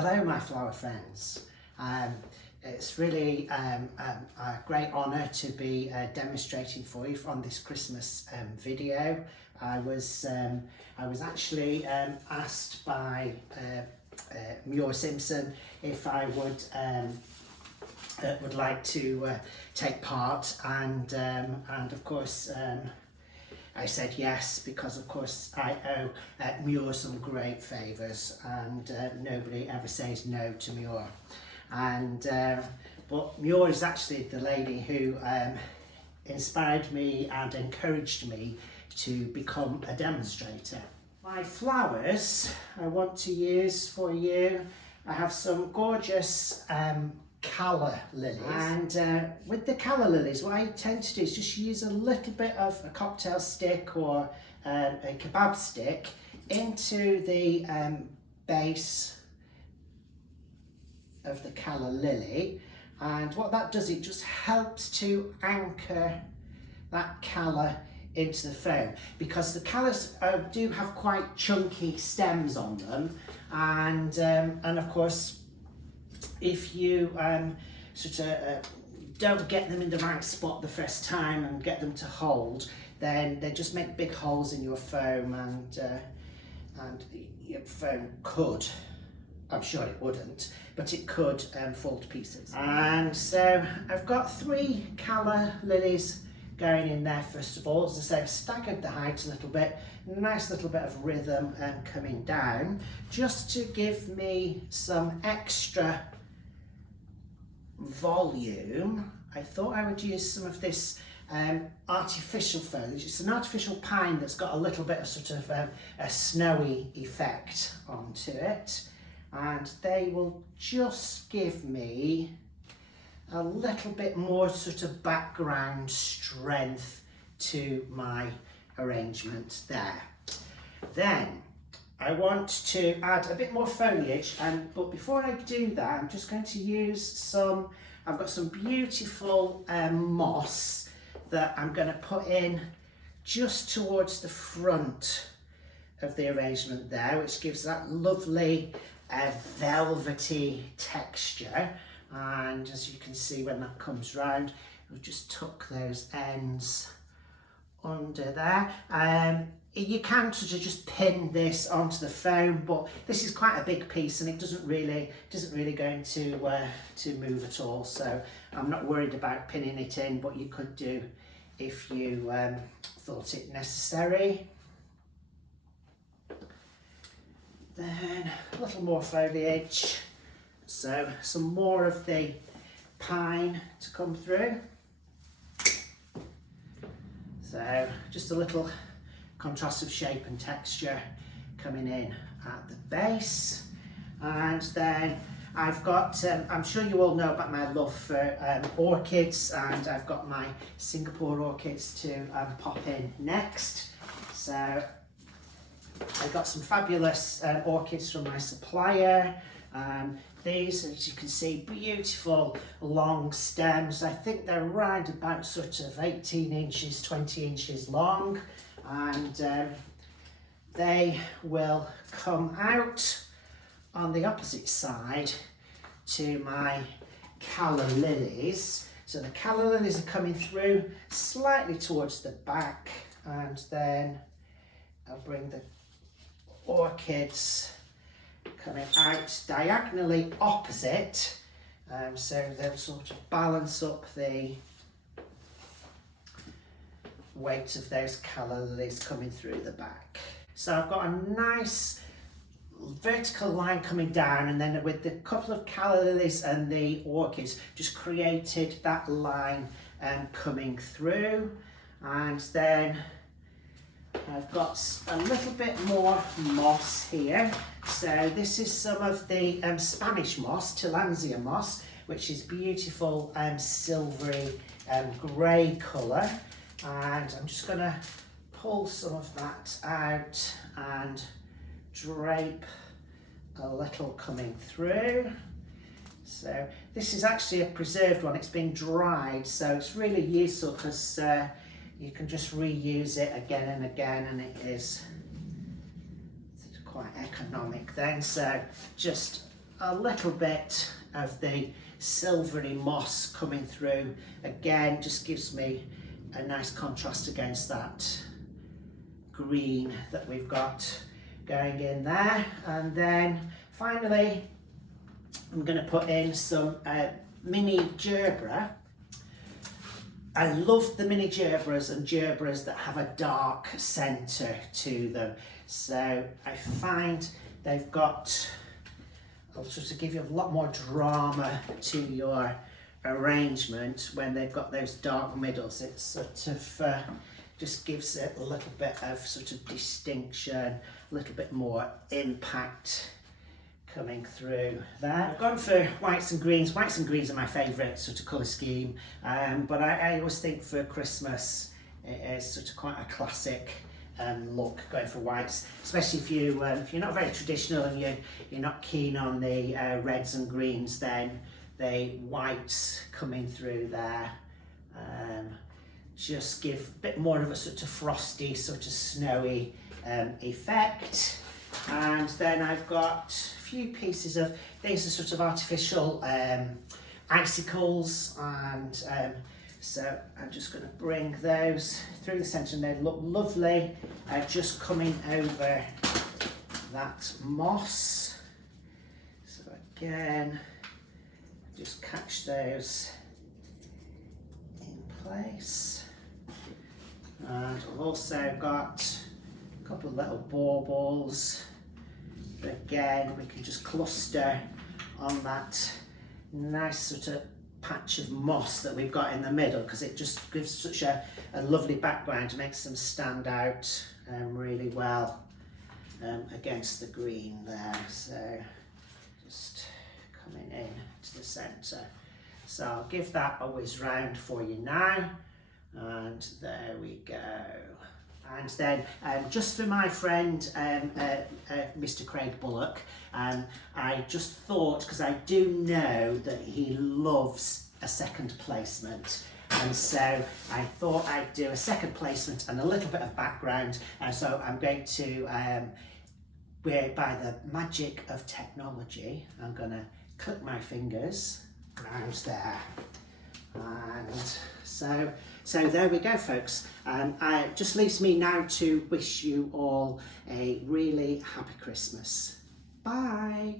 Hello my flower friends. It's really a great honour to be demonstrating for you on this Christmas video. I was actually asked by Muir Simpson if I would like to take part, and of course I said yes, because of course I owe Muir some great favours, and nobody ever says no to Muir. And but Muir is actually the lady who inspired me and encouraged me to become a demonstrator. My flowers I want to use for you, I have some gorgeous calla lilies, and with the calla lilies what I tend to do is just use a little bit of a cocktail stick or a kebab stick into the base of the calla lily, and what that does, it just helps to anchor that calla into the foam, because the callas do have quite chunky stems on them, and of course if you don't get them in the right spot the first time and get them to hold, then they just make big holes in your foam, and your foam could, I'm sure it wouldn't, but it could fall to pieces. And so I've got 3 calla lilies going in there. First of all, as I say, I've staggered the height a little bit, nice little bit of rhythm coming down, just to give me some extra volume. I thought I would use some of this artificial foliage. It's an artificial pine that's got a little bit of sort of a snowy effect onto it, and they will just give me a little bit more sort of background strength to my arrangement there. Then I want to add a bit more foliage, but before I do that, I'm just going to use some, I've got some beautiful moss that I'm going to put in just towards the front of the arrangement there, which gives that lovely velvety texture. And as you can see, when that comes round, we'll just tuck those ends under there. You can sort of just pin this onto the foam, but this is quite a big piece and it doesn't really going to move at all, so I'm not worried about pinning it in, but you could do if you thought it necessary. Then a little more foliage, so some more of the pine to come through. So just a little contrast of shape and texture coming in at the base. And then I've got, I'm sure you all know about my love for orchids, and I've got my Singapore orchids to pop in next. So I got some fabulous orchids from my supplier. These, as you can see, beautiful long stems. I think they're around about sort of 18 inches, 20 inches long, and they will come out on the opposite side to my calla lilies. So the calla lilies are coming through slightly towards the back, and then I'll bring the orchids coming out diagonally opposite, so they'll sort of balance up the weight of those calla lilies coming through the back. So I've got a nice vertical line coming down, and then with the couple of calla lilies and the orchids just created that line coming through. And then I've got a little bit more moss here. So this is some of the Spanish moss, Tillandsia moss, which is beautiful silvery grey colour. And I'm just going to pull some of that out and drape a little coming through. So this is actually a preserved one, it's been dried, so it's really useful because you can just reuse it again and again, and it is quite economic then. So just a little bit of the silvery moss coming through. Again, just gives me a nice contrast against that green that we've got going in there. And then finally, I'm going to put in some mini gerbera. I love the mini gerberas and gerberas that have a dark centre to them. So I find they've got, I'll sort of give you a lot more drama to your arrangement when they've got those dark middles. It sort of just gives it a little bit of sort of distinction, a little bit more impact coming through there. I've gone for whites and greens. Whites and greens are my favourite sort of colour scheme, but I always think for Christmas it is sort of quite a classic look going for whites, especially if you're not very traditional and you're not keen on the reds and greens. Then the whites coming through there just give a bit more of a sort of frosty, sort of snowy effect. And then I've got a few pieces of, these are sort of artificial icicles, and so I'm just going to bring those through the centre, and they look lovely just coming over that moss. So again, just catch those in place. And I've also got a couple of little baubles. Again, we can just cluster on that nice sort of patch of moss that we've got in the middle, because it just gives such a lovely background, makes them stand out really well against the green there. So just coming in to the centre. So I'll give that a whiz round for you now, and there we go. And then just for my friend Mr. Craig Bullock, I just thought, because I do know that he loves a second placement, and so I thought I'd do a second placement and a little bit of background. And so I'm going to, by the magic of technology, I'm going to click my fingers around there. And so there we go, folks. It just leaves me now to wish you all a really happy Christmas. Bye.